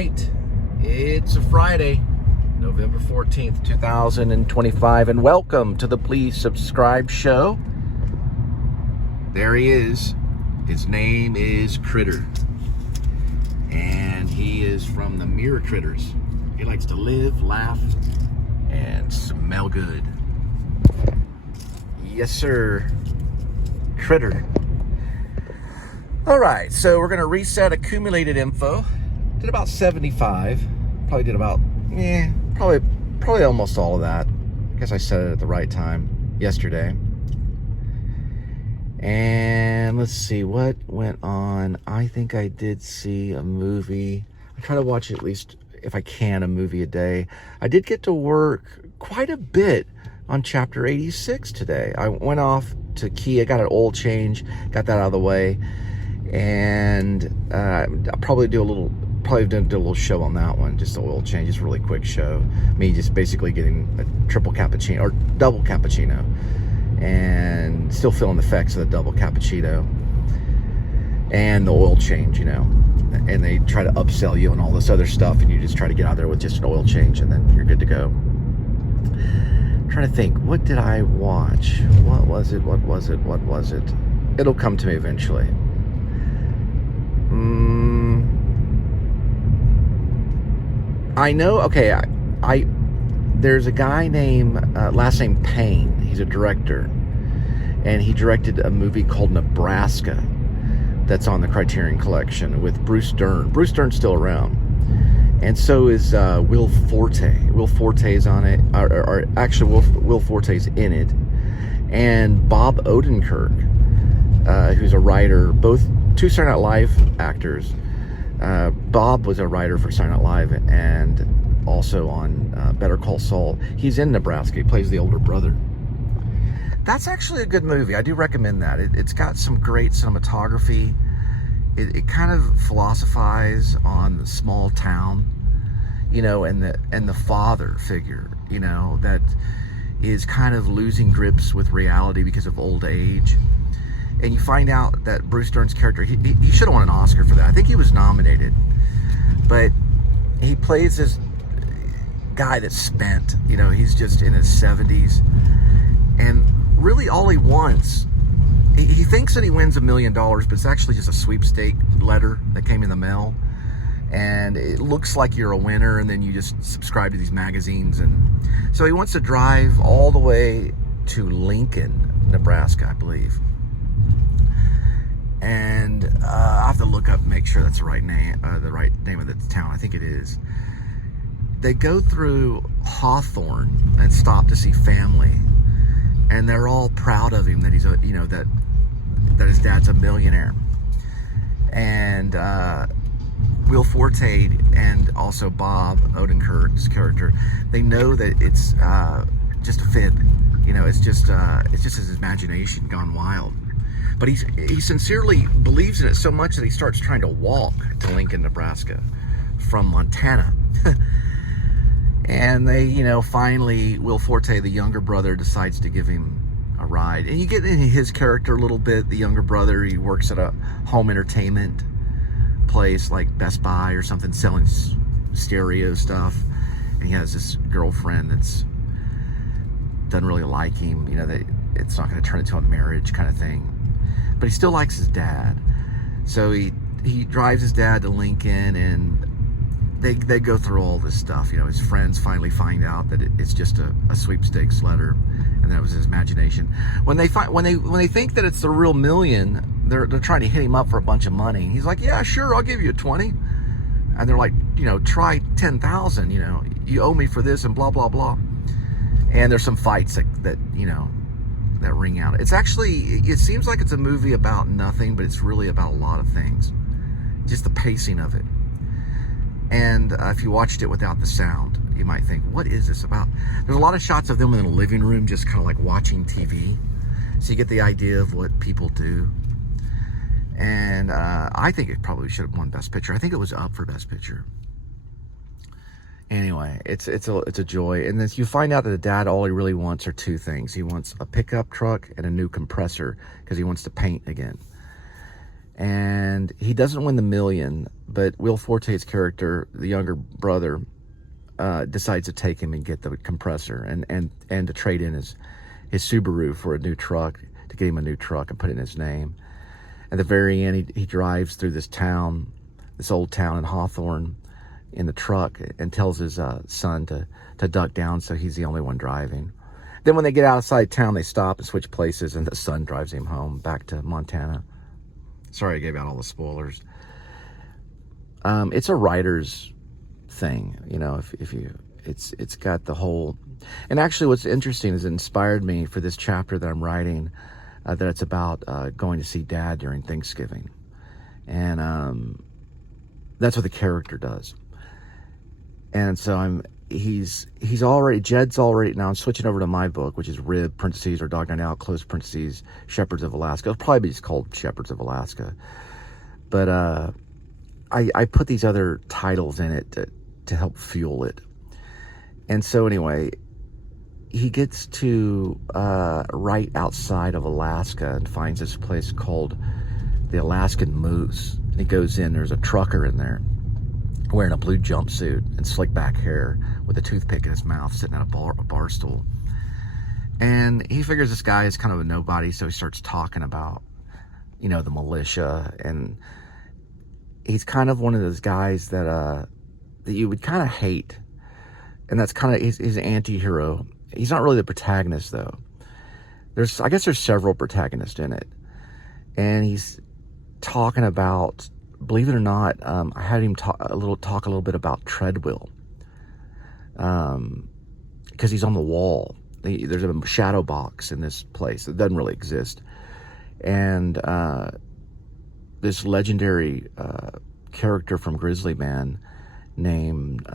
right. It's a Friday, November 14th, 2025, and welcome to the Please Subscribe show. There he is. His name is Critter, and he is from the Mirror Critters. He likes to live, laugh, and smell good. Yes, sir. Critter. All right, so we're going to reset accumulated info. Did about 75. Probably did about, probably almost all of that. I guess I said it at the right time yesterday. And let's see what went on. I think I did see a movie. I try to watch at least, if I can, a movie a day. I did get to work quite a bit on chapter 86 today. I went off to Kia, got an oil change, got that out of the way. And I'll probably do a little show on that one, just an oil change, just a really quick show. Me just basically getting a triple cappuccino, or double cappuccino, and still feeling the effects of the double cappuccino and the oil change, you know. And they try to upsell you and all this other stuff, and you just try to get out there with just an oil change, and then you're good to go. I'm trying to think, what did I watch? What was it? It'll come to me eventually. I know, okay, there's a guy named, last name Payne. He's a director, and he directed a movie called Nebraska that's on the Criterion Collection with Bruce Dern. Bruce Dern's still around, and so is Will Forte. Will Forte's on it, or actually Will Forte's in it, and Bob Odenkirk, who's a writer, both two Saturday Night Live actors. Bob was a writer for Saturday Night Live and also on Better Call Saul. He's in Nebraska. He plays the older brother. That's actually a good movie. I do recommend that. It's got some great cinematography. It kind of philosophizes on the small town, you know, and the father figure, you know, that is kind of losing grips with reality because of old age. And you find out that Bruce Dern's character, he should have won an Oscar for that. I think he was nominated. But he plays this guy that's spent. You know, he's just in his 70s. And really all he wants, he thinks that he wins $1 million, but it's actually just a sweepstake letter that came in the mail. And it looks like you're a winner, and then you just subscribe to these magazines. And so he wants to drive all the way to Lincoln, Nebraska, I believe. And I have to look up, make sure that's the right name of the town. I think it is. They go through Hawthorne and stop to see family, and they're all proud of him that he's that his dad's a millionaire. And Will Forte and also Bob Odenkirk's character, they know that it's just a fib. You know, it's just his imagination gone wild. But he sincerely believes in it so much that he starts trying to walk to Lincoln, Nebraska from Montana. And they, you know, finally, Will Forte, the younger brother, decides to give him a ride. And you get into his character a little bit. The younger brother, he works at a home entertainment place like Best Buy or something, selling stereo stuff. And he has this girlfriend that's doesn't really like him. You know, it's not going to turn into a marriage kind of thing. But he still likes his dad. So he drives his dad to Lincoln, and they go through all this stuff. You know, his friends finally find out that it's just a sweepstakes letter, and that was his imagination. When they think that it's the real million, they're trying to hit him up for a bunch of money. And he's like, yeah, sure, I'll give you 20. And they're like, you know, try 10,000. You know, you owe me for this, and blah blah blah. And there's some fights that you know, that ring out. It's actually, it seems like it's a movie about nothing, but it's really about a lot of things. Just the pacing of it. And if you watched it without the sound, you might think, what is this about? There's a lot of shots of them in the living room just kind of like watching TV. So you get the idea of what people do. And I think it probably should have won Best Picture. I think it was up for Best Picture. Anyway, it's a joy. And then you find out that the dad, all he really wants are two things. He wants a pickup truck and a new compressor because he wants to paint again. And he doesn't win the million, but Will Forte's character, the younger brother, decides to take him and get the compressor and to trade in his Subaru for a new truck, to get him a new truck and put it in his name. At the very end, he drives through this town, this old town in Hawthorne, in the truck, and tells his son to duck down so he's the only one driving. Then when they get outside town, they stop and switch places, and the son drives him home back to Montana. Sorry I gave out all the spoilers. It's a writer's thing, you know. It's got the whole. And actually, what's interesting is it inspired me for this chapter that I'm writing. That it's about going to see Dad during Thanksgiving, and that's what the character does. And so Jed's already, now I'm switching over to my book, which is Rib, parentheses, or Dog Night Out, close parentheses, Shepherds of Alaska. It'll probably be just called Shepherds of Alaska. But I put these other titles in it to help fuel it. And so anyway, he gets to right outside of Alaska and finds this place called the Alaskan Moose. And he goes in, there's a trucker in there wearing a blue jumpsuit and slick back hair with a toothpick in his mouth, sitting at a bar stool. And he figures this guy is kind of a nobody, so he starts talking about, you know, the militia. And he's kind of one of those guys that you would kind of hate. And that's kind of his anti-hero. He's not really the protagonist, though. I guess there's several protagonists in it. And he's talking about, believe it or not, I had him talk a little bit about Treadwell, because he's on the wall. There's a shadow box in this place that doesn't really exist, and this legendary character from Grizzly Man named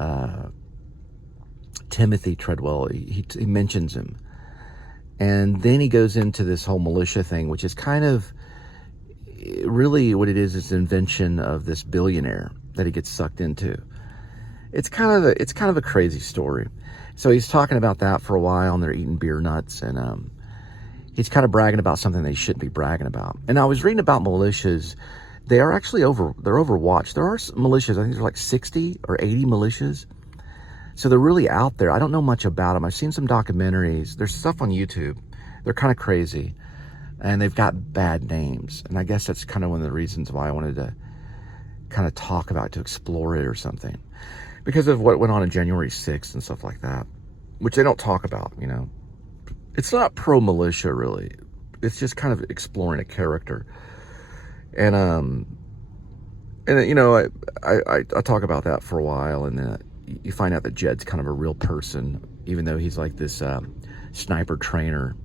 Timothy Treadwell, he mentions him, and then he goes into this whole militia thing, which is kind of really what it is an invention of this billionaire that he gets sucked into. It's kind of a crazy story. So he's talking about that for a while, and they're eating beer nuts, and he's kind of bragging about something they shouldn't be bragging about. And I was reading about militias. They are actually they're overwatched. There are militias, I think there's like 60 or 80 militias. So they're really out there. I don't know much about them. I've seen some documentaries. There's stuff on YouTube. They're kind of crazy. And they've got bad names. And I guess that's kind of one of the reasons why I wanted to kind of talk about it, to explore it or something. Because of what went on January 6th and stuff like that. Which they don't talk about, you know. It's not pro-militia, really. It's just kind of exploring a character. And you know, I talk about that for a while. And then you find out that Jed's kind of a real person. Even though he's like this sniper trainer.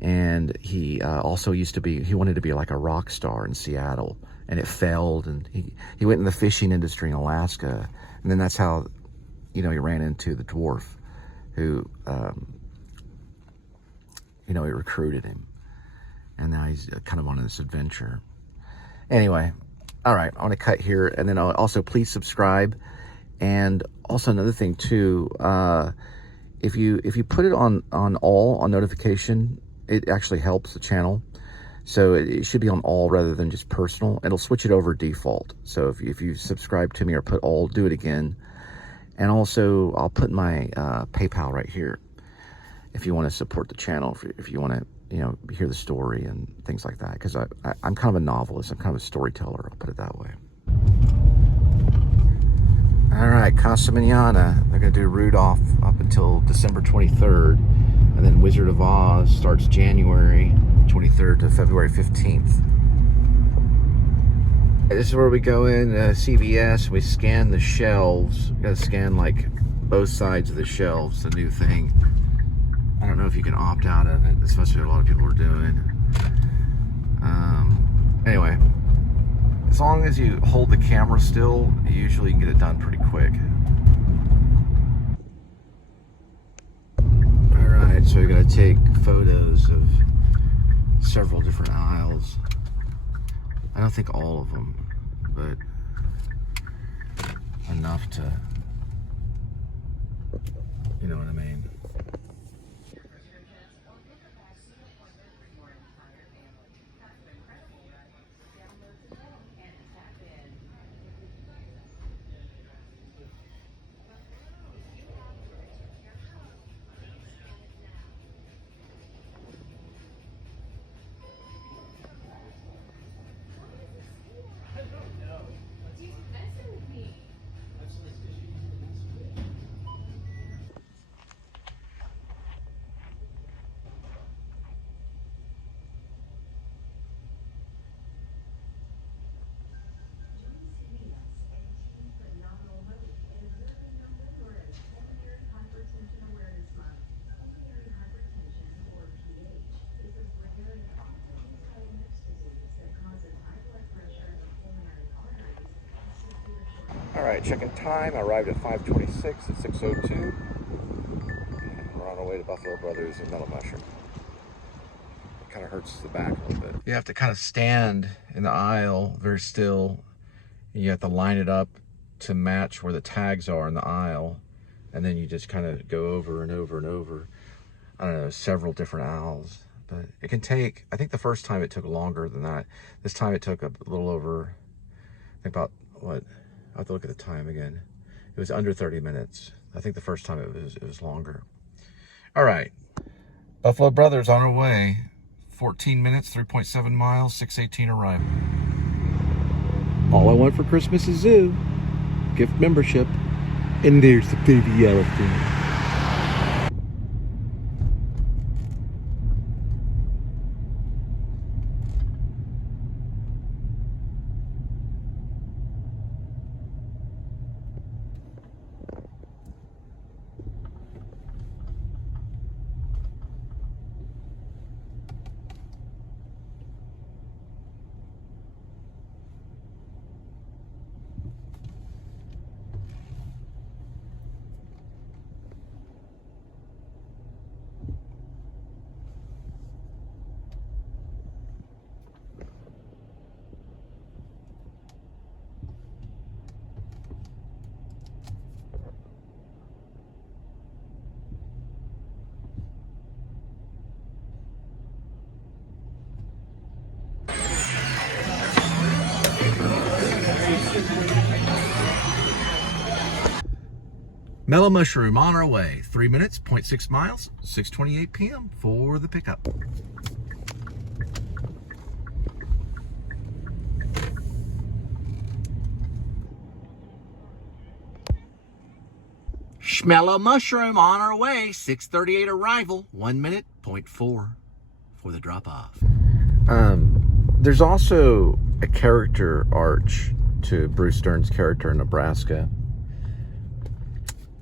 And he also he wanted to be like a rock star in Seattle, and it failed, and he went in the fishing industry in Alaska, and then that's how, you know, he ran into the dwarf who, you know, he recruited him, and now he's kind of on this adventure. Anyway, all right, I want to cut here, and then also please subscribe, and also another thing too, if you put it on notification, it actually helps the channel. So it should be on all rather than just personal. It'll switch it over default. So if you subscribe to me or put all, do it again. And also I'll put my PayPal right here if you want to support the channel, if you want to, you know, hear the story and things like that. Because I'm kind of a novelist. I'm kind of a storyteller. I'll put it that way. All right, Casa Manana. They're going to do Rudolph up until December 23rd. And then Wizard of Oz starts January 23rd to February 15th. This is where we go in CVS. We scan the shelves. We got to scan like both sides of the shelves, the new thing. I don't know if you can opt out of it, especially a lot of people are doing. Anyway, as long as you hold the camera still, you usually get it done pretty quick. Alright, so we got to take photos of several different aisles. I don't think all of them, but enough to, you know what I mean. right, checking time. I arrived at 5:26 at 6:02. We're on our way to Buffalo Brothers and Mellow Mushroom. It kind of hurts the back a little bit. You have to kind of stand in the aisle very still. You have to line it up to match where the tags are in the aisle. And then you just kind of go over and over and over. I don't know, several different aisles. But it can take, I think the first time it took longer than that. This time it took a little over, I think about, what? I have to look at the time again. It was under 30 minutes. I think the first time it was longer. All right. Buffalo Brothers on our way. 14 minutes, 3.7 miles, 6:18 arrival. All I want for Christmas is zoo. Gift membership. And there's the baby elephant. Mellow Mushroom on our way. 3 minutes, 0.6 miles, 6:28 p.m. for the pickup. Mellow Mushroom on our way. 6:38 arrival. 1 minute, 0.4 for the drop off. There's also a character arch to Bruce Dern's character in Nebraska.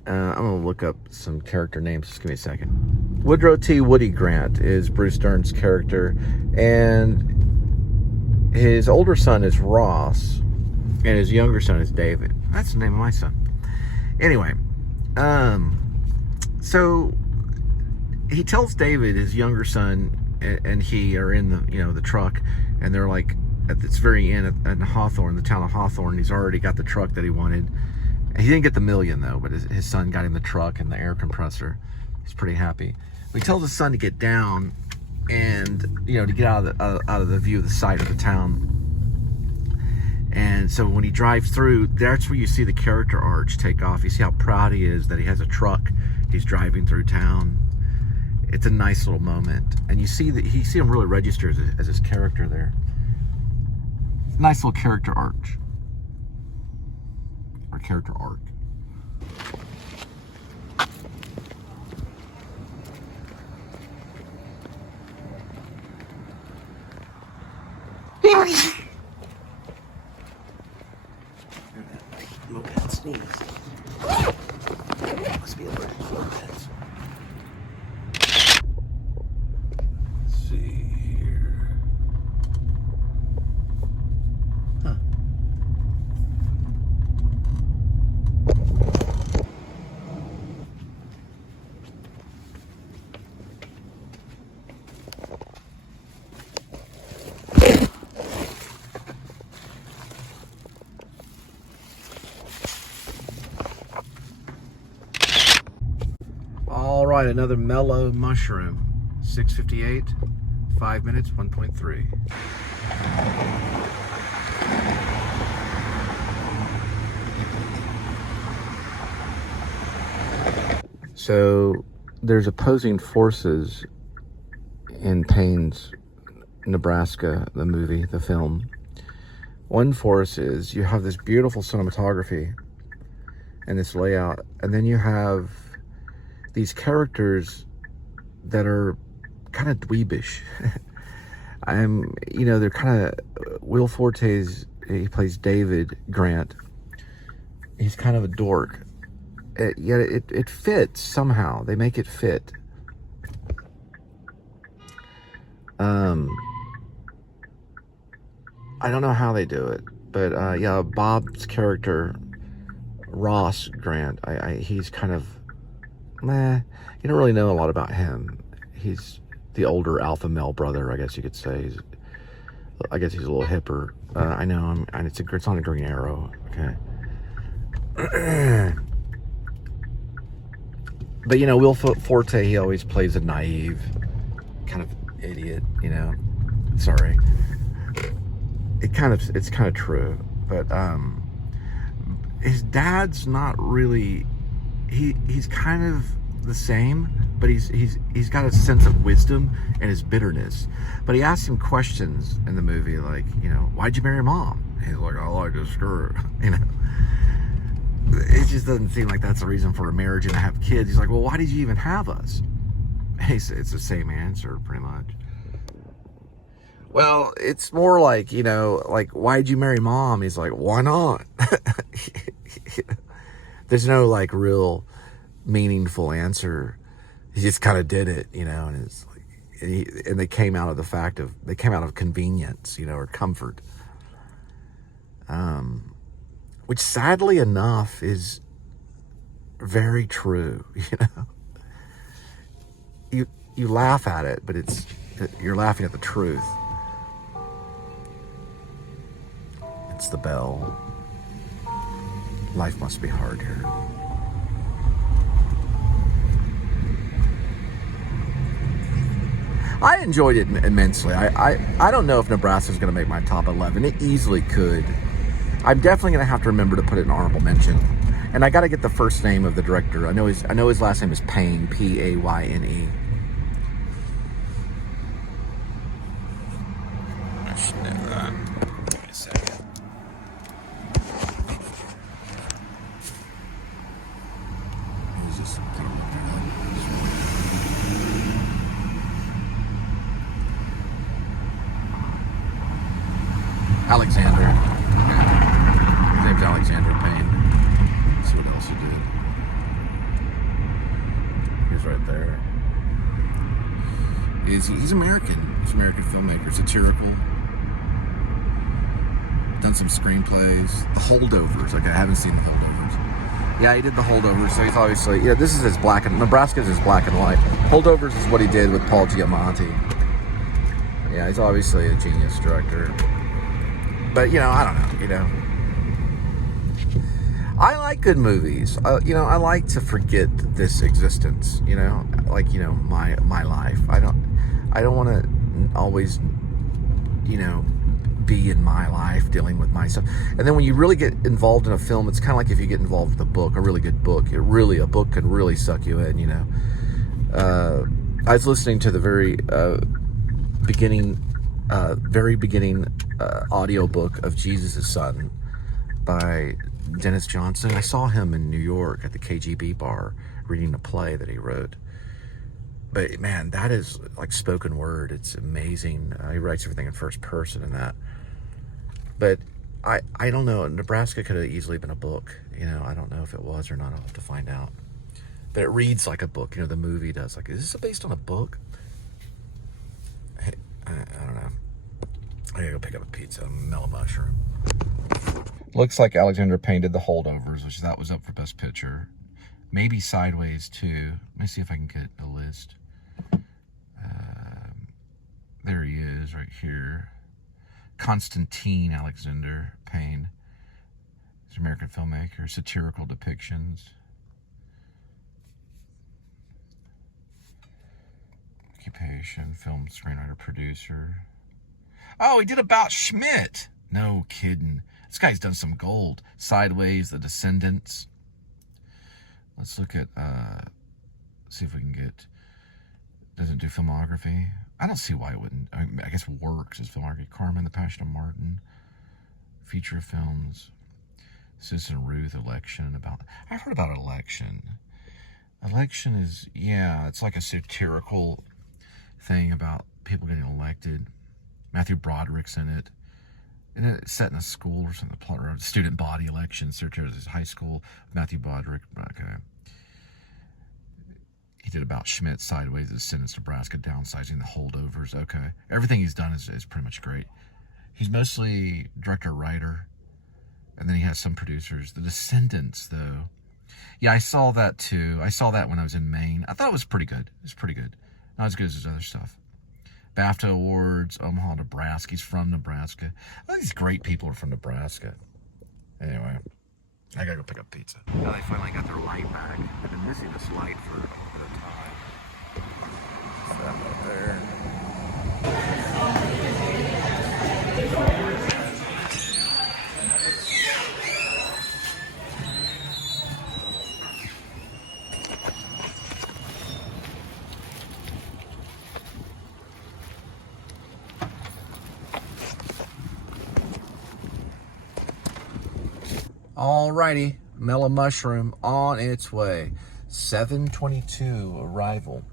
I'm going to look up some character names. Just give me a second. Woodrow T. Woody Grant is Bruce Dern's character, and his older son is Ross, and his younger son is David. That's the name of my son. Anyway, so he tells David, his younger son, and he are in the truck, and they're like at this very end at Hawthorne, the town of Hawthorne. He's already got the truck that he wanted. He didn't get the million though, but his son got him the truck and the air compressor. He's pretty happy. But he tells his son to get down and to get out of the view of the sight of the town. And so when he drives through, that's where you see the character arch take off. You see how proud he is that he has a truck. He's driving through town. It's a nice little moment, and you see him really register as his character there. Nice little character arch. Or character arc. Moped sneeze. Must be allergic to mopeds. Let's see here. Huh. All right, another Mellow Mushroom. 6:58, 5 minutes, 1.3. So there's opposing forces in Payne's Nebraska, the movie, the film. One force is you have this beautiful cinematography and this layout, and then you have these characters that are kind of dweebish. They're kind of, Will Forte's, he plays David Grant. He's kind of a dork. Yet it fits somehow. They make it fit. I don't know how they do it, but Bob's character, Ross Grant. He's kind of, you don't really know a lot about him. He's the older alpha male brother, I guess you could say. I guess he's a little hipper. I know, and it's on a Green Arrow, okay. But, you know, Will Forte, he always plays a naive kind of idiot, you know. Sorry. It's kind of true. But his dad's not really, he's kind of the same, but he's got a sense of wisdom and his bitterness. But he asks him questions in the movie like, you know, why'd you marry your mom? And he's like, I like to screw, you know. It just doesn't seem like that's a reason for a marriage and to have kids. He's like, well, why did you even have us? It's the same answer, pretty much. Well, it's more like, you know, like, why'd you marry mom? He's like, why not? There's no, like, real meaningful answer. He just kind of did it, you know, and it's like, and they came out of convenience, you know, or comfort. Which sadly enough is very true, you know. You laugh at it, but you're laughing at the truth. It's the bell. Life must be hard here. I enjoyed it immensely. I don't know if Nebraska's going to make my top 11. It easily could. I'm definitely going to have to remember to put it in honorable mention. And I got to get the first name of the director. I know his last name is Payne, P-A-Y-N-E. I should know that. Give me a second. Alexander. His name's Alexander Payne. Let's see what else he did. He's right there. He's American. He's an American filmmaker. Satirical. Done some screenplays. The Holdovers. Okay, I haven't seen The Holdovers. Yeah, he did The Holdovers. So he's obviously, yeah, this is his Nebraska's his black and white. Holdovers is what he did with Paul Giamatti. Yeah, he's obviously a genius director. But, you know, I don't know, you know. I like good movies. You know, I like to forget this existence, you know, like, you know, my life. I don't want to always, you know, be in my life dealing with myself. And then when you really get involved in a film, it's kind of like if you get involved with a book, a really good book. A book can really suck you in, you know. I was listening to the very beginning audiobook of Jesus' Son by Dennis Johnson. I saw him in New York at the KGB bar reading a play that he wrote. But man, that is like spoken word. It's amazing. He writes everything in first person and that. But I don't know. Nebraska could have easily been a book. You know, I don't know if it was or not. I'll have to find out. But it reads like a book. You know, the movie does. Like, is this based on a book? Hey, I don't know. I gotta go pick up a pizza, mellow mushroom. Looks like Alexander Payne did The Holdovers, which that was up for Best Picture. Maybe Sideways too. Let me see if I can get a list. There he is, right here. Constantine Alexander Payne. He's an American filmmaker. Satirical depictions. Occupation, film screenwriter, producer. Oh, he did About Schmidt. No kidding. This guy's done some gold. Sideways, The Descendants. Let's look at, see if we can get, doesn't do filmography. I don't see why it wouldn't. I guess Works is filmography. Carmen, The Passion of Martin. Feature films. Citizen Ruth, Election. I've heard about Election. Election is, yeah, it's like a satirical thing about people getting elected. Matthew Broderick's in it. And it's set in a school or something. Student body election. Searchers high school. Matthew Broderick. Okay. He did About Schmidt, Sideways, The Descendants, Nebraska, Downsizing, The Holdovers. Okay. Everything he's done is pretty much great. He's mostly director-writer. And then he has some producers. The Descendants, though. Yeah, I saw that too. I saw that when I was in Maine. I thought it was pretty good. It was pretty good. Not as good as his other stuff. BAFTA Awards, Omaha, Nebraska. He's from Nebraska. All these great people are from Nebraska. Anyway, I gotta go pick up pizza. Now they finally got their light back. I've been missing this light for a time. What's that up there? Alrighty, Mellow Mushroom on its way. 7:22 arrival.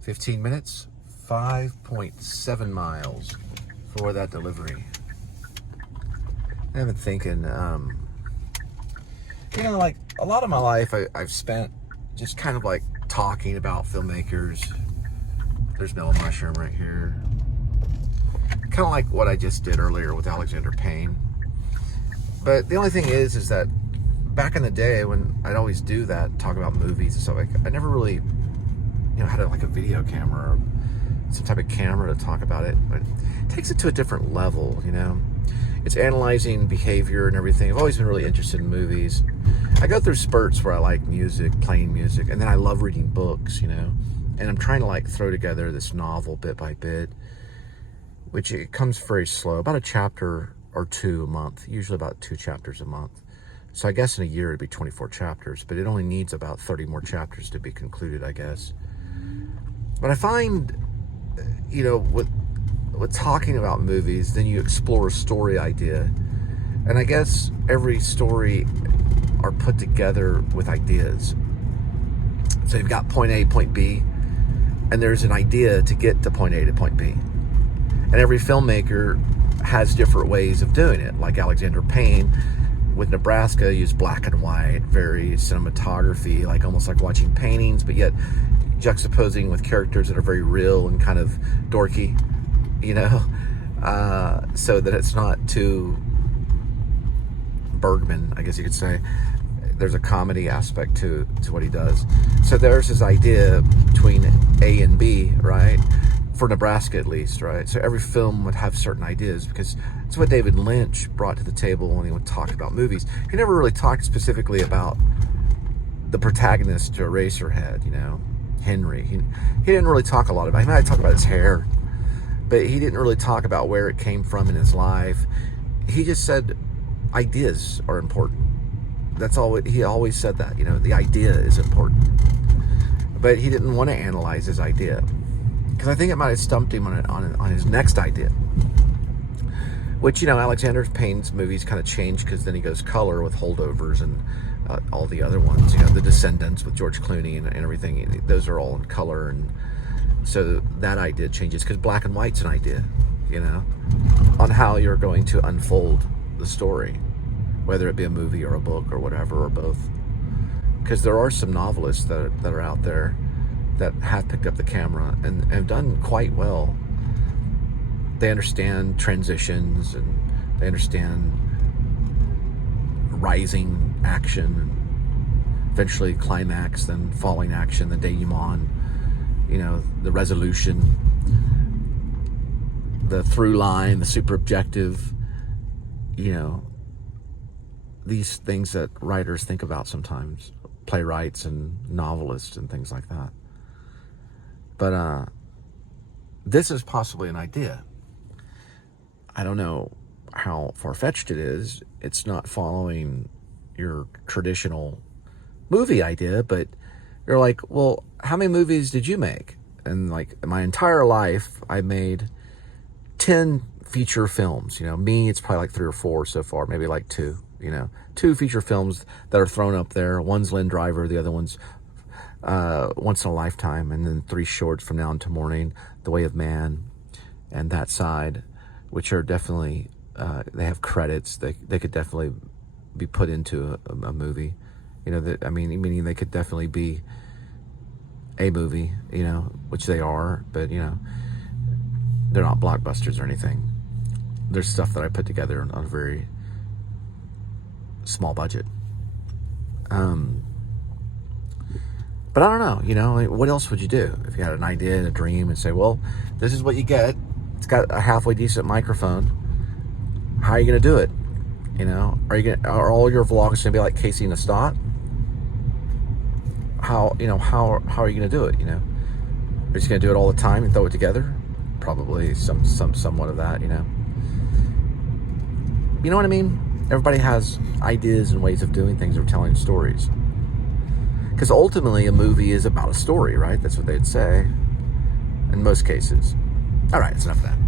15 minutes, 5.7 miles for that delivery. I've been thinking, like a lot of my life I've spent just kind of like talking about filmmakers. There's Mellow Mushroom right here. Kind of like what I just did earlier with Alexander Payne. But the only thing is that back in the day when I'd always do that, talk about movies and stuff, like I never really, had like a video camera or some type of camera to talk about it. But it takes it to a different level, It's analyzing behavior and everything. I've always been really interested in movies. I go through spurts where I like music, playing music, and then I love reading books, And I'm trying to like throw together this novel bit by bit, which it comes very slow, about a chapter or 2 a month, usually about 2 chapters a month. So I guess in a year it'd be 24 chapters, but it only needs about 30 more chapters to be concluded, I guess. But I find, with talking about movies, then you explore a story idea. And I guess every story are put together with ideas. So you've got point A, point B, and there's an idea to get to point A to point B. And every filmmaker has different ways of doing it. Like Alexander Payne with Nebraska used black and white, very cinematography, like almost like watching paintings, but yet juxtaposing with characters that are very real and kind of dorky, so that it's not too Bergman, I guess you could say. There's a comedy aspect to what he does. So there's his idea between A and B, right? For Nebraska at least, right? So every film would have certain ideas, because it's what David Lynch brought to the table when he would talk about movies. He never really talked specifically about the protagonist to Eraserhead, Henry. He didn't really talk a lot about him. He might talk about his hair, but he didn't really talk about where it came from in his life. He just said ideas are important. That's all. He always said that, the idea is important. But he didn't want to analyze his idea, because I think it might have stumped him on his next idea. Which, Alexander Payne's movies kind of changed, because then he goes color with Holdovers and all the other ones. The Descendants with George Clooney and everything. Those are all in color, and so that idea changes, because black and white's an idea, on how you're going to unfold the story, whether it be a movie or a book or whatever, or both. Because there are some novelists that are out there that have picked up the camera and have done quite well. They understand transitions, and they understand rising action, eventually climax, then falling action, the denouement, the resolution, the through line, the super objective, these things that writers think about sometimes, playwrights and novelists and things like that. But this is possibly an idea. I don't know how far-fetched it is. It's not following your traditional movie idea, but you're like, well, how many movies did you make? And like my entire life, I made 10 feature films. Me, it's probably like 3 or 4 so far, maybe like 2. 2 feature films that are thrown up there. One's Lynn Driver, the other one's Once in a Lifetime, and then 3 shorts, From Now Until Morning, The Way of Man, and That Side, which are definitely, they have credits. They could definitely be put into a movie. Meaning they could definitely be a movie, which they are, but, they're not blockbusters or anything. There's stuff that I put together on a very small budget. But I don't know, you know, what else would you do if you had an idea and a dream and say, well, this is what you get. It's got a halfway decent microphone. How are you going to do it? You know, are all your vlogs going to be like Casey Neistat? How are you going to do it? You know, are you just going to do it all the time and throw it together? Probably somewhat of that, you know. You know what I mean? Everybody has ideas and ways of doing things or telling stories. Because ultimately, a movie is about a story, right? That's what they'd say in most cases. All right, it's enough of that.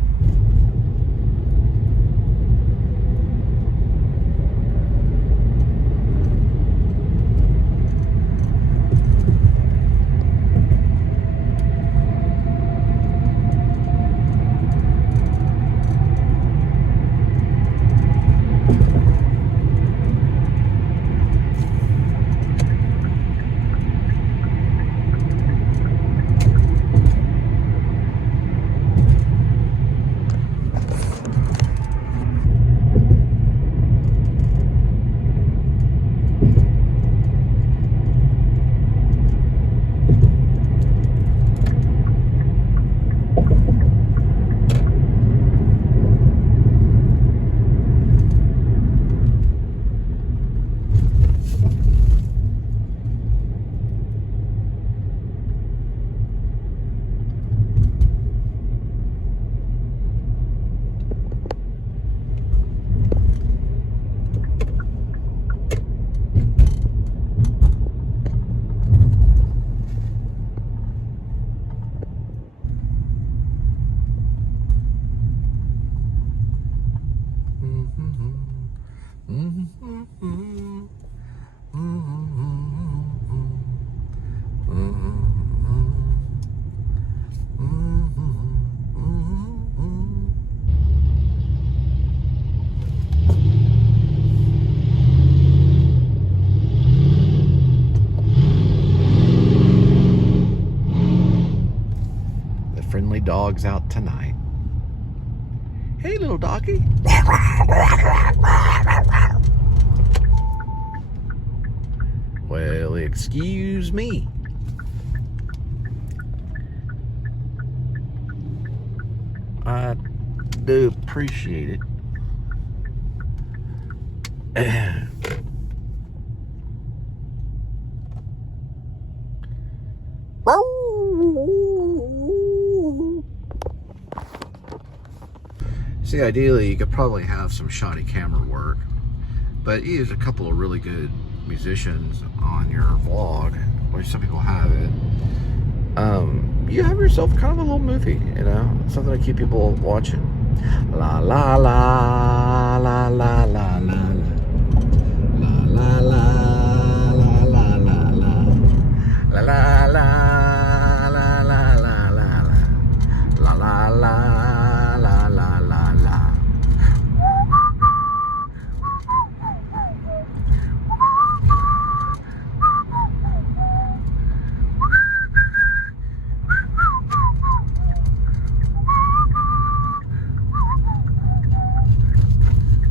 Friendly dogs out tonight. Hey, little doggy. Well, excuse me. I do appreciate it. See, ideally, you could probably have some shoddy camera work, but you use a couple of really good musicians on your vlog, or some people have it. You have yourself kind of a little movie, you know, something to keep people watching. La la la la la la la la la la la la la la la la la.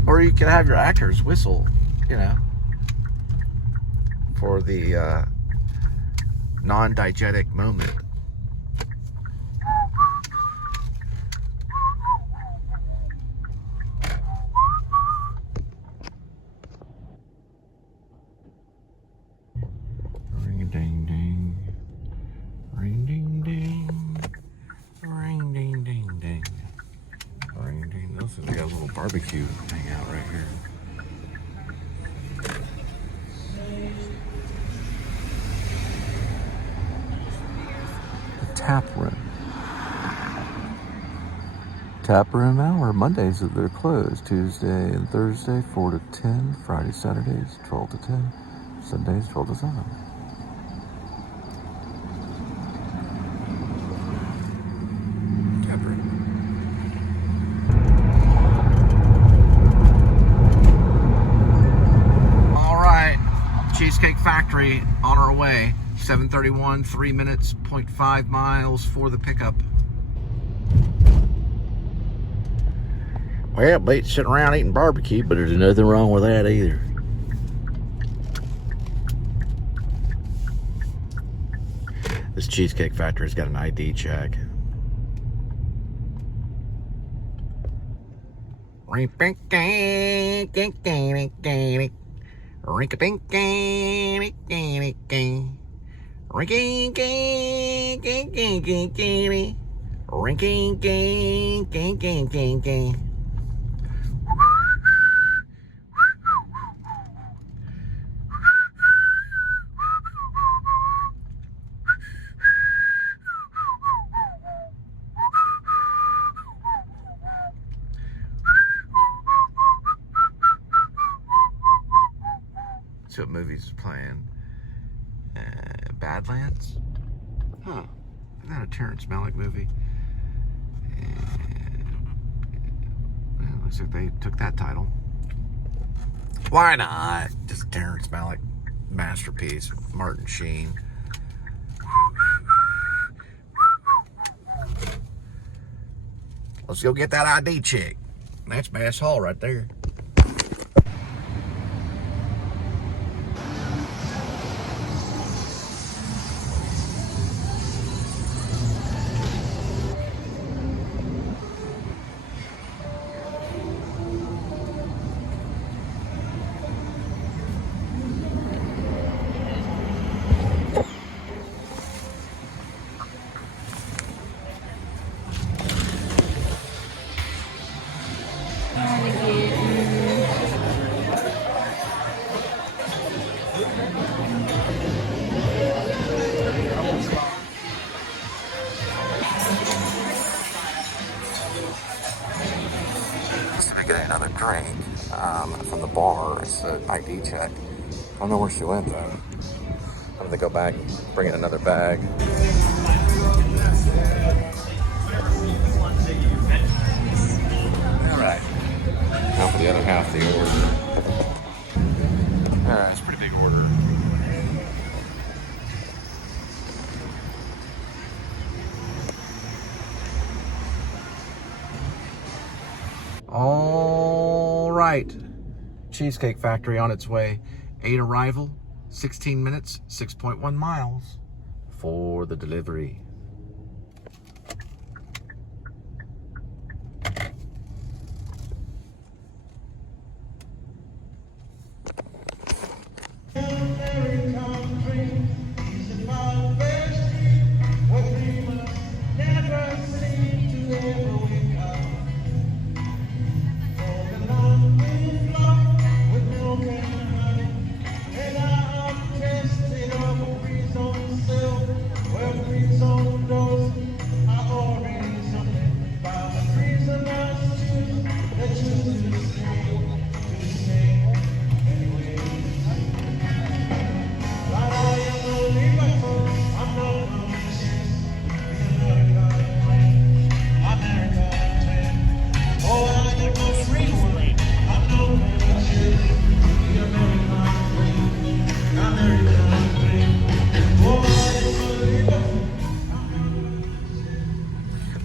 Or you can have your actors whistle, you know, for the non-diegetic moment. Ring ding ding, ring ding ding, ring ding ding ding. This is like a little barbecue hangout right here. The tap room. Tap room hour. Mondays they're closed. Tuesday and Thursday 4 to 10. Friday, Saturdays 12 to 10. Sundays 12 to 7. Tap room. Cheesecake Factory on our way. 7:31, 3 minutes, 0.5 miles for the pickup. Well, beats sitting around eating barbecue, but there's nothing wrong with that either. Cheesecake Factory's got an ID check. See what movies playing. Badlands? Huh. Isn't that a Terrence Malick movie? Well, looks like they took that title. Why not? Just Terrence Malick masterpiece. Martin Sheen. Let's go get that ID check. That's Bass Hall right there. Getting another drink from the bar. It's an ID check. I don't know where she went though. I'm gonna go back, bring in another bag. All right. Now for the other half of the order. All right, it's a pretty big order. All right. Cheesecake Factory on its way. 8 arrival, 16 minutes, 6.1 miles for the delivery.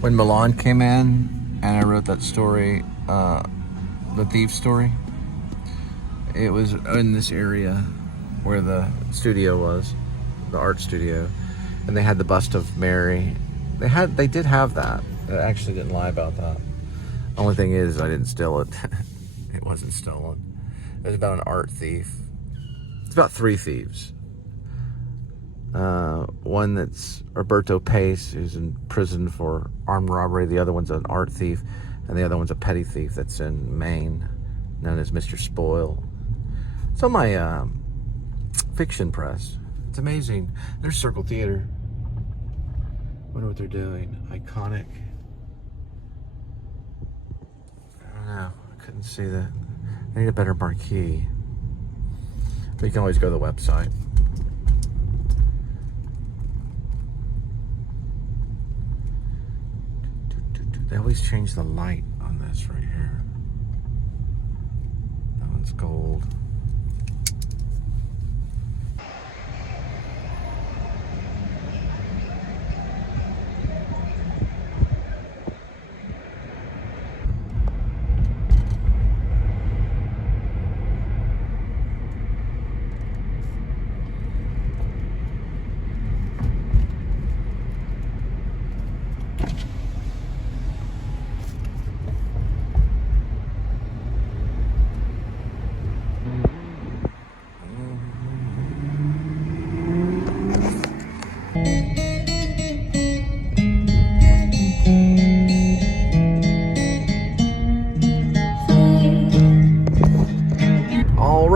When Milan came in and I wrote that story, the thief story, it was in this area where the studio was, the art studio, and they had the bust of Mary. They did have that. I actually didn't lie about that. Only thing is I didn't steal it. It wasn't stolen. It was about an art thief. It's about 3 thieves. One that's Roberto Pace, who's in prison for armed robbery. The other one's an art thief, and the other one's a petty thief that's in Maine, known as Mr. Spoil. It's on my fiction press. It's amazing. There's Circle Theater. Wonder what they're doing. Iconic. I don't know. I couldn't see that. I need a better marquee. But you can always go to the website. They always change the light on this right here. That one's gold.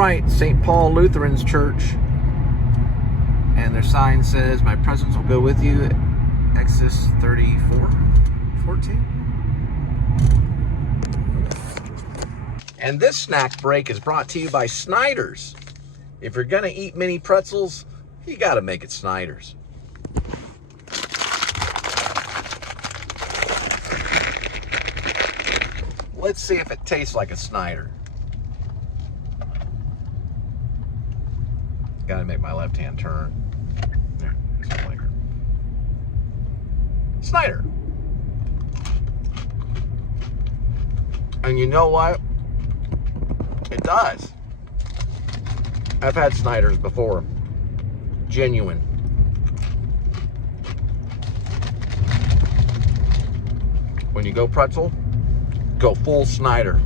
right, St. Paul Lutheran's Church. And their sign says, "My presence will go with you." Exodus 34:14. And this snack break is brought to you by Snyder's. If you're gonna eat mini pretzels, you gotta make it Snyder's. Let's see if it tastes like a Snyder. Gotta make my left hand turn. There, here's the flavor. Snyder. And you know what? It does. I've had Snyder's before. Genuine. When you go pretzel, go full Snyder.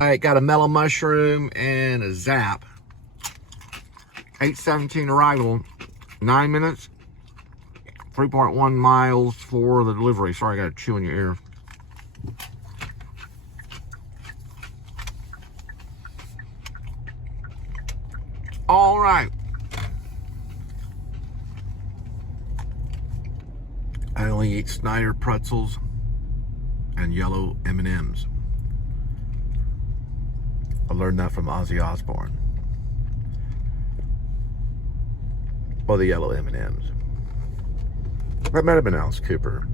I got a mellow mushroom and a zap. 8:17 arrival, 9 minutes, 3.1 miles for the delivery. Sorry, I got to chew in your ear. All right. I only eat Snyder pretzels and yellow M&Ms. I learned that from Ozzy Osbourne. Or the yellow M&Ms. That might have been Alice Cooper.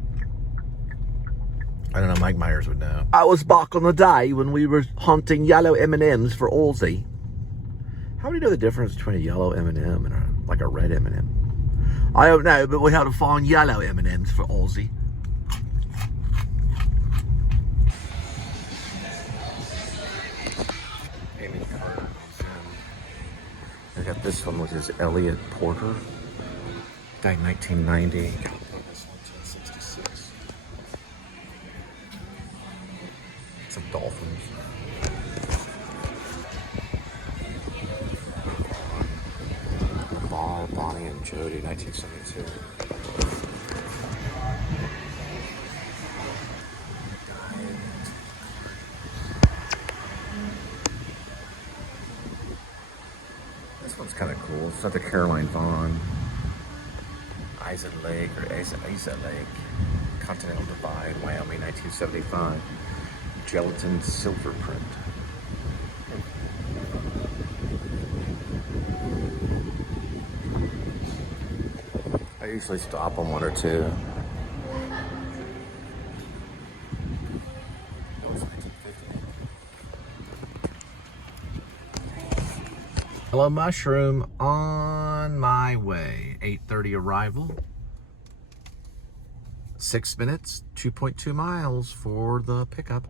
I don't know, Mike Myers would know. I was back on the day when we were hunting yellow M&Ms for Ozzy. How do you know the difference between a yellow M&M and like a red M&M? I don't know, but we had to find yellow M&Ms for Ozzy. I got this one, which is Elliot Porter. Died in 1990. This 1966. Some dolphins. Ball, Bonnie and Jody, 1972. This one's kind of cool. It's not the Caroline Vaughn. Isa Lake or Isa Lake. Continental Divide, Wyoming, 1975. Gelatin silver print. I usually stop on one or two. Hello mushroom on my way. 8:30 arrival. 6 minutes, 2.2 miles for the pickup.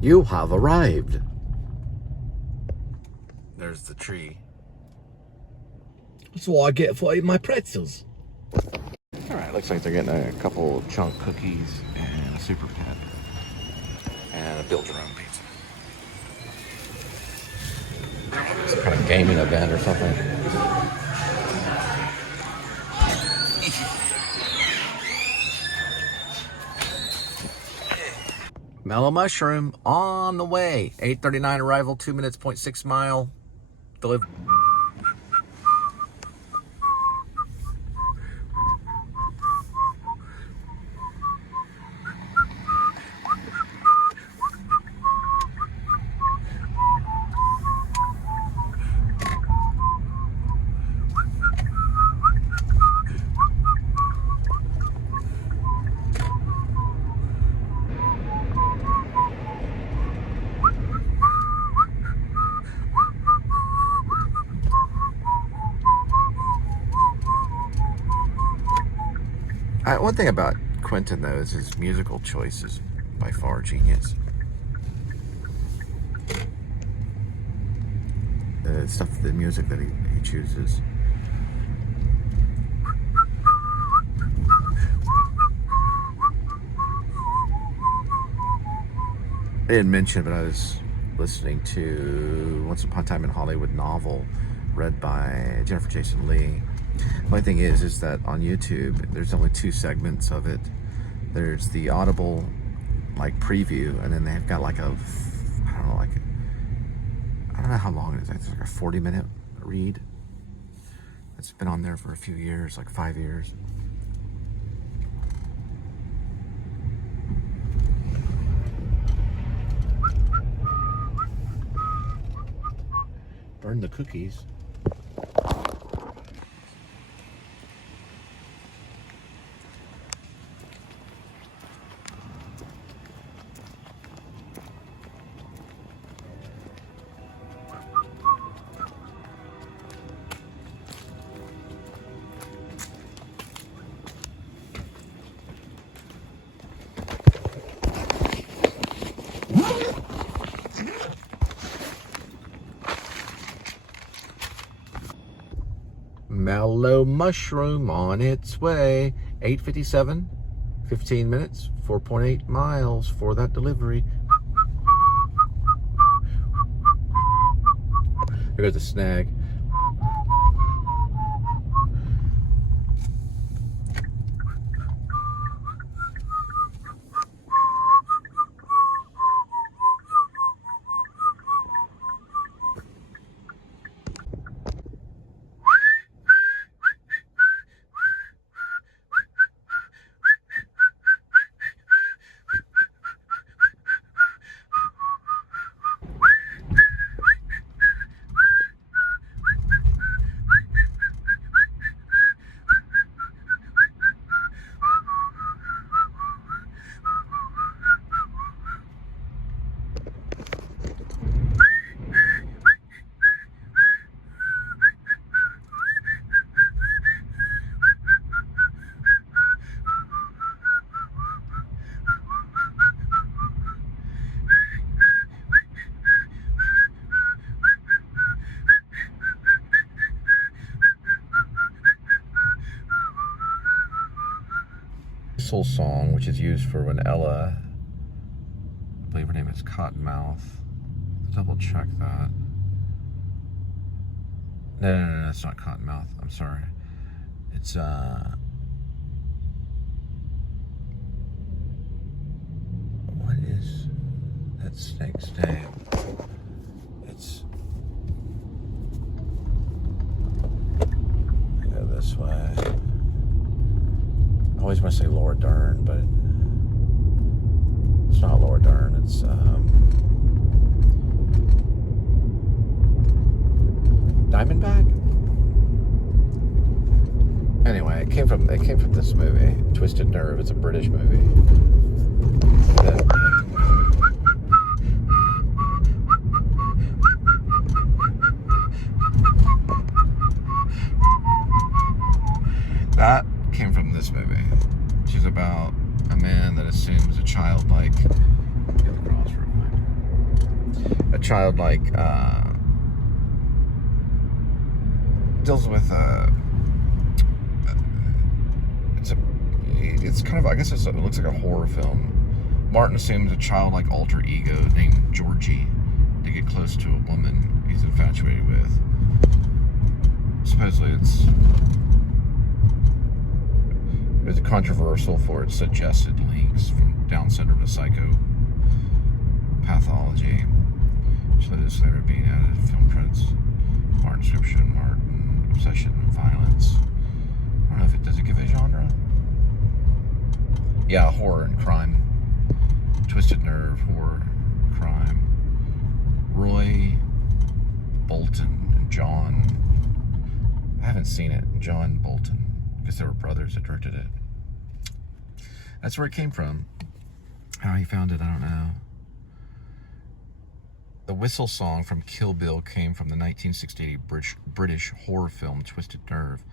You have arrived. There's the tree. That's what I get for eating my pretzels. All right, looks like they're getting a couple of chunk cookies and a super pet and a build your own pizza. Some kind of gaming event or something. Mellow mushroom on the way. 8:39 arrival, 2 minutes, 0.6 mile. Delivery. One thing about Quentin, though, is his musical choice is by far genius. The music that he chooses. didn't mention, but I was listening to Once Upon a Time in Hollywood novel read by Jennifer Jason Leigh. The only thing is that on YouTube, there's only 2 segments of it. There's the Audible, like, preview, and then they've got like a, I don't know how long it is. It's like a 40-minute read. It's been on there for a few years, like 5 years. Burn the cookies. Mellow mushroom on its way. 8:57, 15 minutes, 4.8 miles for that delivery. There goes the snag. Whistle song, which is used for when Ella, I believe her name is Cottonmouth. Double check that. No, it's not Cottonmouth. I'm sorry. It's what is that snake's name? It's, I go this way. I always want to say Laura Dern, but it's not Laura Dern. It's Diamondback. Anyway, it came from this movie, Twisted Nerve. It's a British movie. That came from this movie. She's about a man that assumes a childlike, deals with it's kind of, I guess it looks like a horror film. Martin assumes a childlike alter ego named Georgie to get close to a woman he's infatuated with. Supposedly it's controversial for its suggested links from Down syndrome to psychopathology. So this is never being added to film prints. Martin description, Martin obsession and violence. I don't know if it does it give a genre. Yeah, horror and crime. Twisted Nerve, horror, crime. Roy Bolton and John. I haven't seen it. John Bolton. I guess they were brothers that directed it. That's where it came from. How he found it, I don't know. The whistle song from Kill Bill came from the 1968 British horror film Twisted Nerve.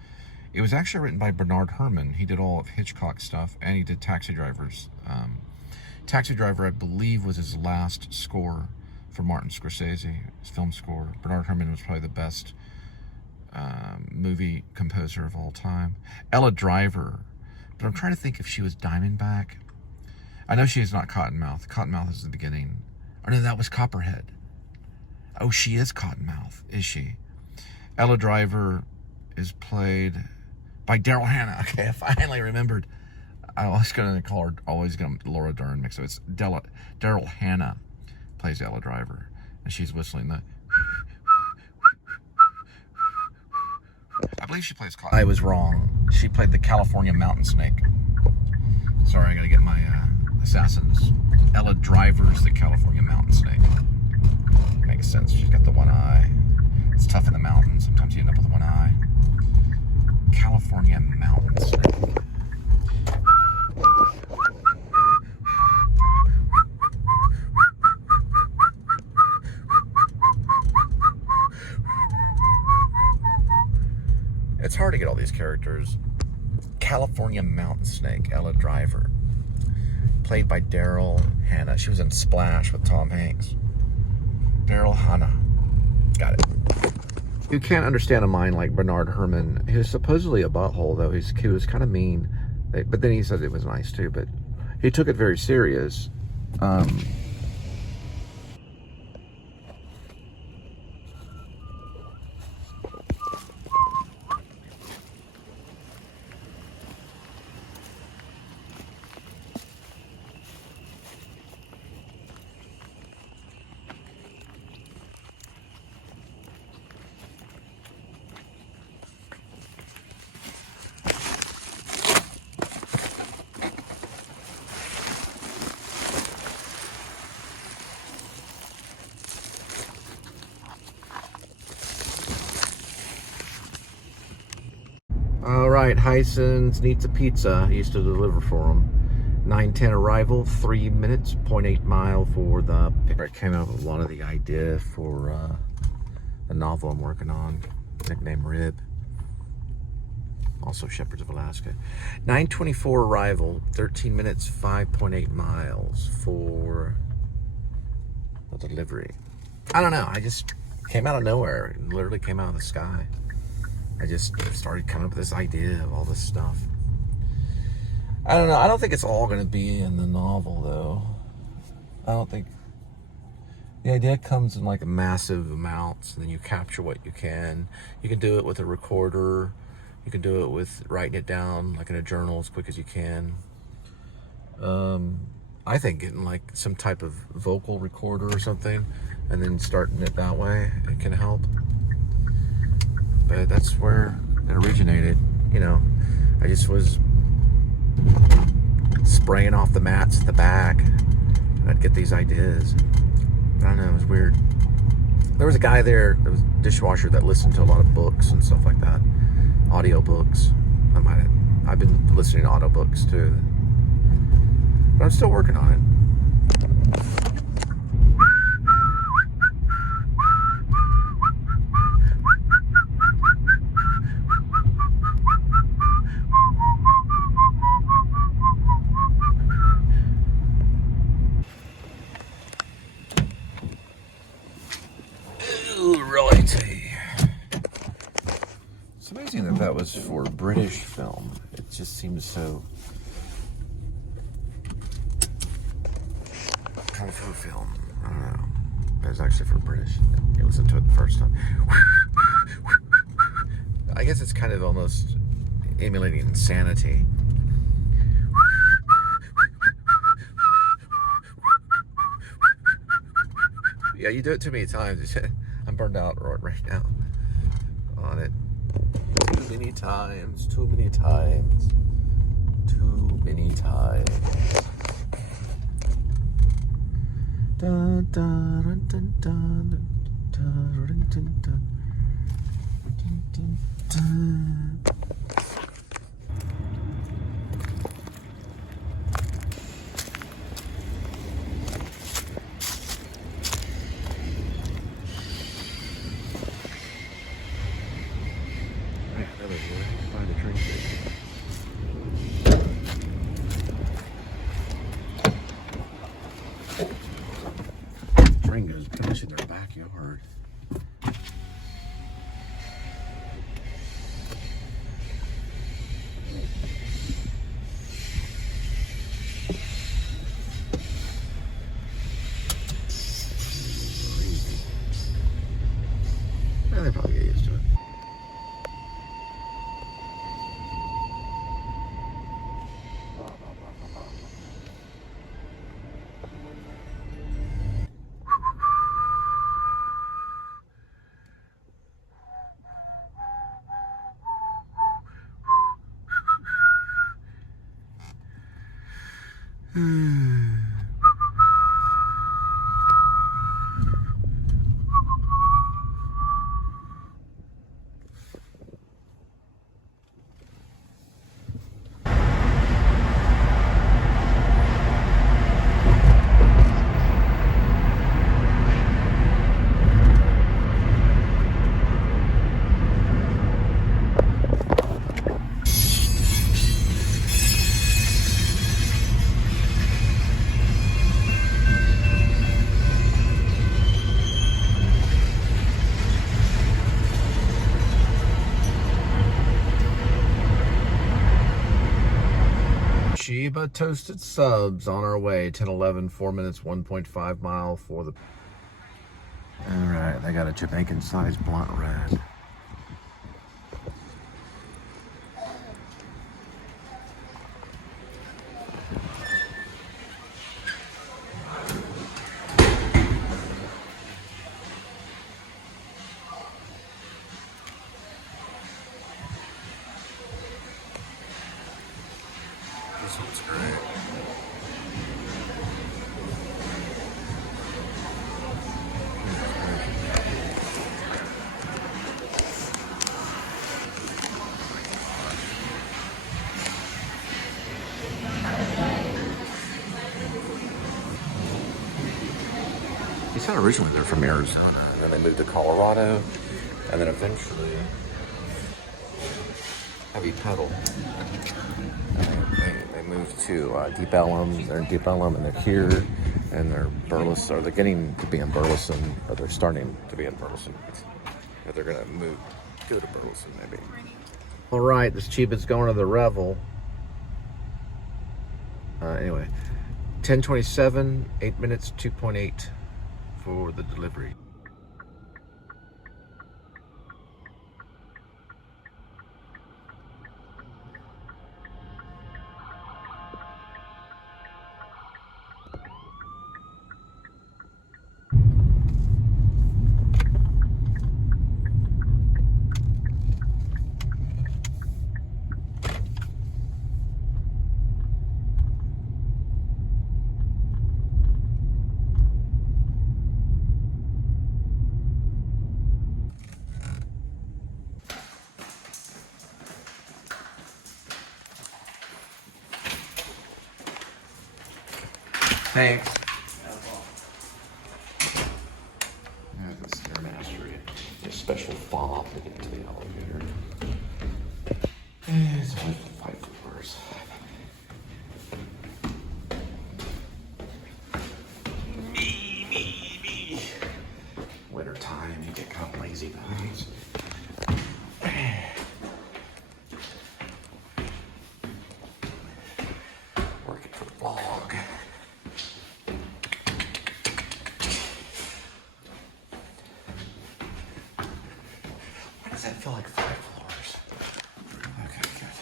It was actually written by Bernard Herrmann. He did all of Hitchcock's stuff, and he did Taxi Driver's. Taxi Driver, I believe, was his last score for Martin Scorsese, his film score. Bernard Herrmann was probably the best movie composer of all time. Ella Driver, but I'm trying to think if she was Diamondback. I know she is not Cottonmouth. Cottonmouth is the beginning. Or no, that was Copperhead. Oh, she is Cottonmouth, is she? Ella Driver is played by Daryl Hannah. Okay, I finally remembered. I was going to call her, always going to Laura Dern mix. So it's Daryl Hannah plays Ella Driver. And she's whistling the... I believe she plays Cotton. I was wrong. She played the California mountain snake. Sorry, I got to get my assassins. Ella Driver's the California mountain snake. Makes sense. She's got the one eye. It's tough in the mountains. Sometimes you end up with one eye. California mountain snake. It's hard to get all these characters. California mountain snake, Ella Driver. Played by Daryl Hannah. She was in Splash with Tom Hanks. Daryl Hannah. Got it. You can't understand a mind like Bernard Herrmann. He was supposedly a butthole, though. He was kind of mean. But then he said it was nice, too. But he took it very serious. All right, Heisen's needs a pizza. He used to deliver for him. 9:10 arrival, 3 minutes, 0.8 mile for the... I came up with a lot of the idea for the novel I'm working on, nickname Rib. Also Shepherds of Alaska. 9:24 arrival, 13 minutes, 5.8 miles for the delivery. I don't know, I just came out of nowhere. It literally came out of the sky. I just started coming up with this idea of all this stuff. I don't know. I don't think it's all going to be in the novel, though. I don't think... The idea comes in like massive amounts, and then you capture what you can. You can do it with a recorder. You can do it with writing it down, like in a journal, as quick as you can. I think getting like some type of vocal recorder or something, and then starting it that way, it can help. But that's where it originated, you know. I just was spraying off the mats at the back, and I'd get these ideas. I don't know, it was weird. There was a guy there, there was a dishwasher that listened to a lot of books and stuff like that. Audio books. I've been listening to audiobooks too. But I'm still working on it. It's amazing that that was for British film. It just seems so kung fu film. I don't know. But it's actually for British. I listened to it the first time. I guess it's kind of almost emulating insanity. Yeah, you do it too many times. I'm burned out right now on it. Too many times. Too many times. Too many times. Dun, dun, dun, dun, dun, dun, dun, dun, dun, dun, dun. Train goes past in their backyard. Chiba toasted subs on our way. 10:11, 4 minutes, 1.5 mile for the. All right, they got a Jamaican-sized blunt red. This one's great. He said originally they're from Arizona, and then they moved to Colorado, and then eventually Heavy Pedal. They moved to Deep Ellum. They're in Deep Ellum, and they're here, and they're Burleson, or they're getting to be in Burleson, or they're starting to be in Burleson. Or they're gonna go to Burleson maybe. All right, this Chiba's going to the Revel. Anyway, 10:27, 8 minutes, 2.8 for the delivery. Thanks. Yeah, the Stairmaster, a special fob to get to the elevator. And it's only 5 floors. Me. Winter time, you get kind of lazy nights. Working for the vlog. Why does that feel like 5 floors? Okay, good.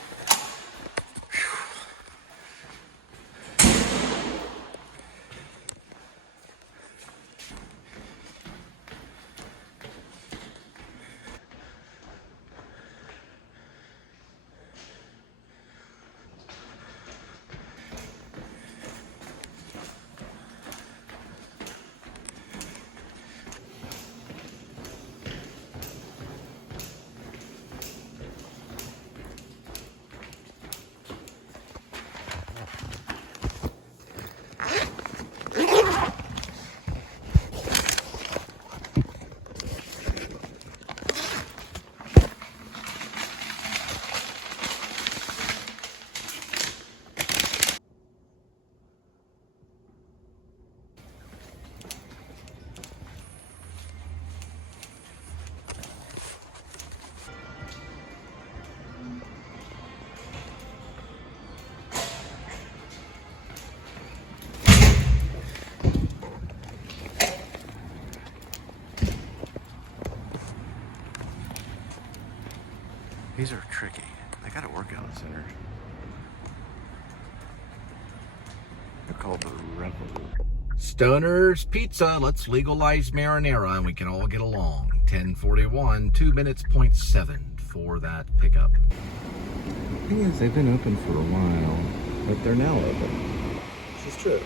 These are tricky. They got a workout center. They're called the Revel. Stoner's Pizza. Let's legalize marinara and we can all get along. 10:41, 2 minutes, 0.7 for that pickup. The thing is, they've been open for a while, but they're now open. This is true.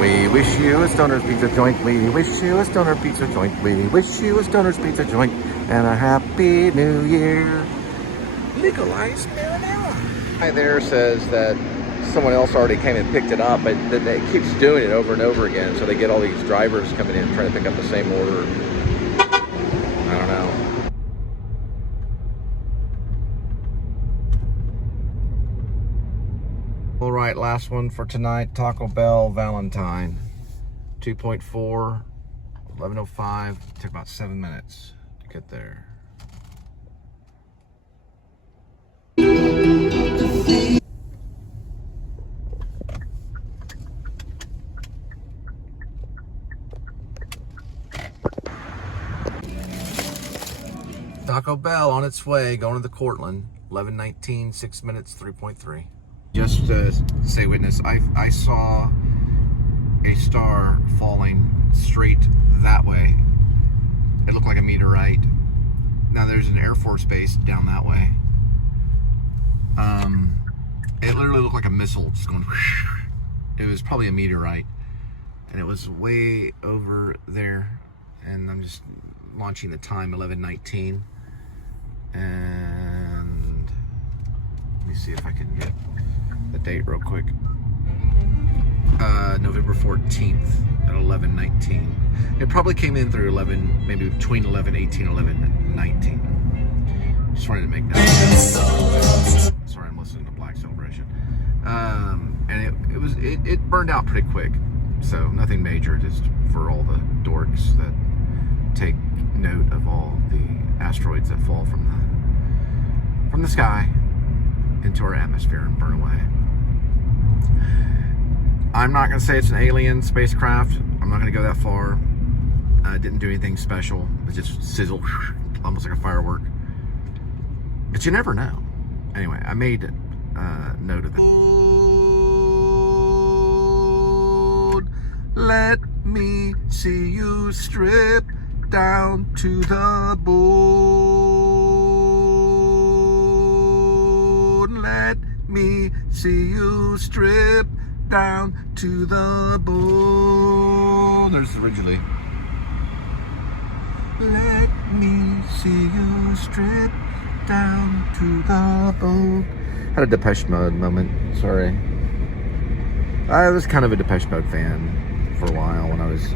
We wish you a Stoner's Pizza joint. We wish you a Stoner Pizza joint. We wish you a Stoner's Pizza joint and a Happy New Year. Legalize marijuana. Guy there says that someone else already came and picked it up, but then it keeps doing it over and over again. So they get all these drivers coming in trying to pick up the same order. I don't know. All right, last one for tonight. Taco Bell Valentine. 2.4, 11:05. Took about 7 minutes to get there. Taco Bell on its way, going to the Cortland. 11:19, 6 minutes, 3.3. Just to say witness, I saw a star falling straight that way. It looked like a meteorite. Now there's an Air Force base down that way. It literally looked like a missile just going. It was probably a meteorite, and it was way over there. And I'm just launching the time, 11:19. And let me see if I can get the date real quick. November 14th at 11:19. It probably came in through 11, maybe between 11:18 and 11:19. Just wanted to make that. Sorry, I'm listening to Black Celebration. And it burned out pretty quick, so nothing major. Just for all the dorks that take note of all the asteroids that fall from the sky into our atmosphere and burn away. I'm not going to say it's an alien spacecraft. I'm not going to go that far. It didn't do anything special. It just sizzled, almost like a firework. But you never know. Anyway, I made note of it. Lord, let me see you strip down to the bone. Let me see you strip down to the bone. There's originally. Let me see you strip down to the bone. Had a Depeche Mode moment. Sorry. I was kind of a Depeche Mode fan for a while when I was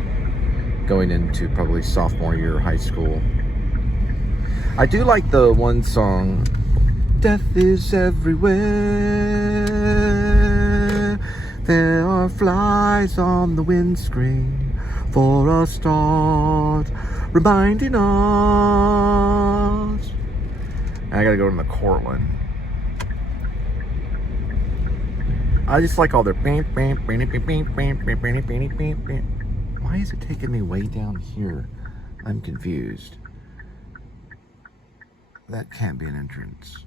going into probably sophomore year of high school. I do like the one song, Death is everywhere. There are flies on the windscreen for a start, reminding us. I gotta go to the Cortland. I just like all their. Why is it taking me way down here? I'm confused. That can't be an entrance.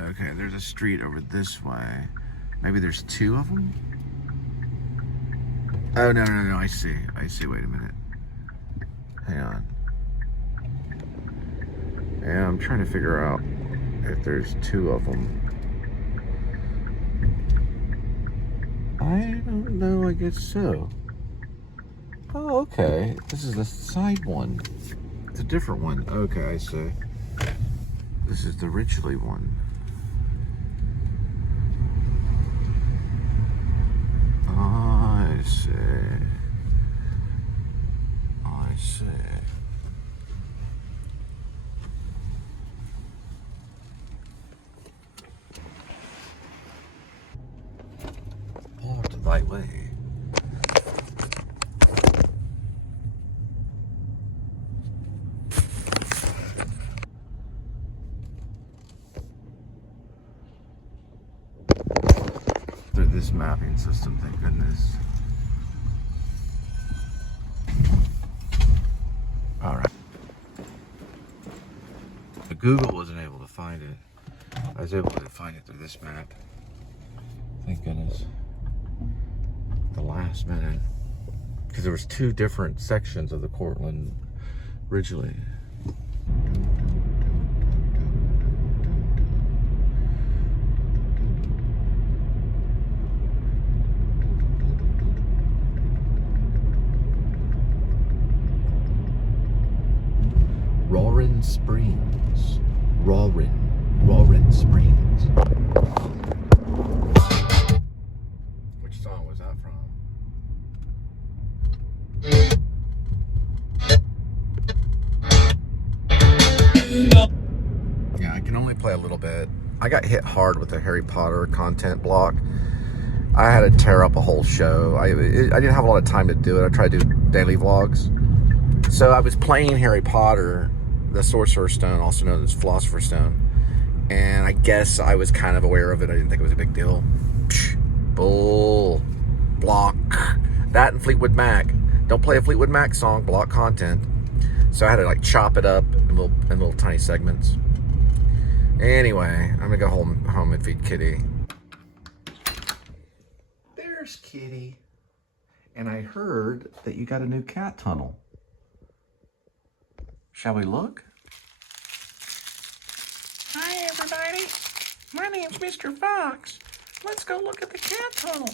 Okay, there's a street over this way. Maybe there's two of them? Oh, no, I see. Wait a minute. Hang on. Yeah, I'm trying to figure out if there's two of them. I don't know, I guess so. Oh, okay. This is the side one. It's a different one. Okay, I see. This is the Ridgely one. I see. All to thy way. Through this mapping system, thank goodness. All right. Google wasn't able to find it. I was able to find it through this map. Thank goodness. the last minute because there was 2 different sections of the Cortland Ridgely. Roaring Springs. Roaring Springs. Which song was that from? Yeah, I can only play a little bit. I got hit hard with the Harry Potter content block. I had to tear up a whole show. I didn't have a lot of time to do it. I tried to do daily vlogs. So I was playing Harry Potter, the Sorcerer's Stone, also known as Philosopher's Stone. And I guess I was kind of aware of it. I didn't think it was a big deal. Psh, bull. Block. That and Fleetwood Mac. Don't play a Fleetwood Mac song, block content. So I had to like chop it up in little tiny segments. Anyway, I'm gonna go home and feed Kitty. There's Kitty. And I heard that you got a new cat tunnel. Shall we look? Hi, everybody. My name's Mr. Fox. Let's go look at the cat tunnel.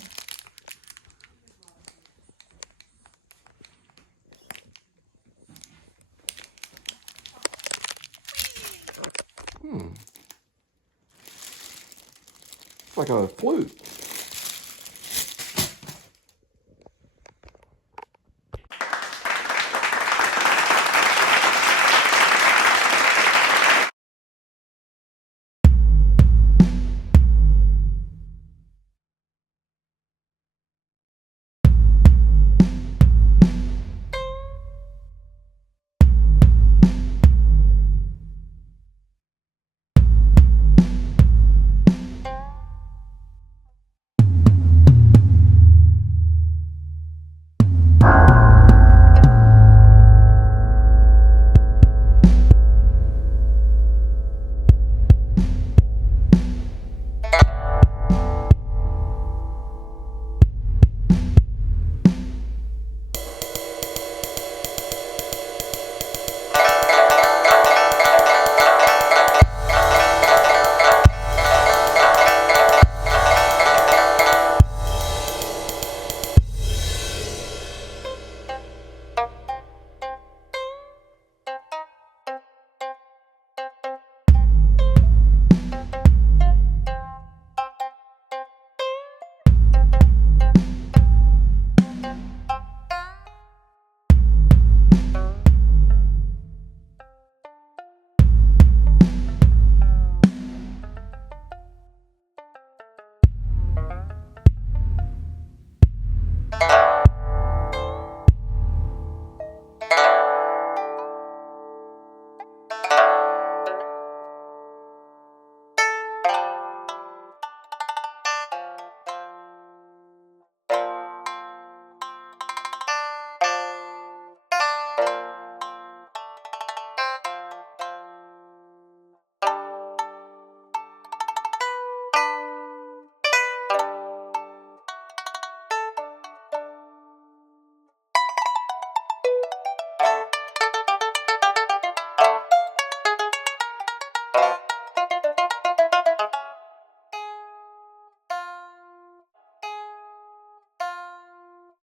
It's like a flute.